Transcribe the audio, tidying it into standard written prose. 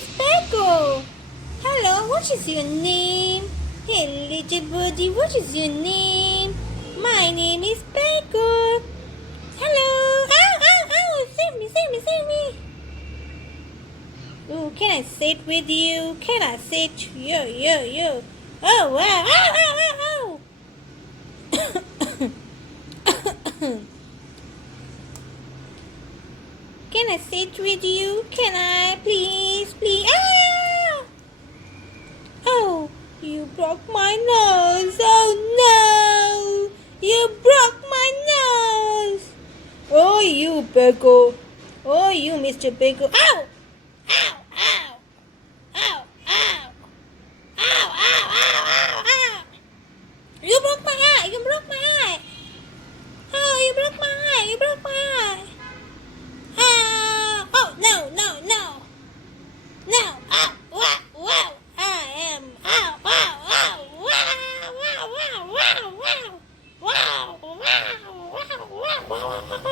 is Paco. Hello, what is your name? Hey, little birdie, what is your name? My name is Paco. Hello. Ow, ow, ow. Save me, save me, save me. Ooh, can I sit with you? Can I sit? Yo. Oh, wow. Ow, ow, ow, ow. Can I sit with you? Can I? Please, please. Ah! Oh, you broke my nose. Oh, no. You broke my nose. Oh, you, Paco. Oh, you, Mr. Paco. Ow! Ow! Ow! Ow! Ow! Ow! Ow! Ow! Ow! Ow! You broke my eye! You broke my eye! Oh, you broke my eye! You broke my eye! Oh, no! No! Ow! Wow! Wow! I am! Ow! Wow! Wow! Wow! Wow! Wow! Wow! Wow! Wow! Wow! Wow! Wow! Wow!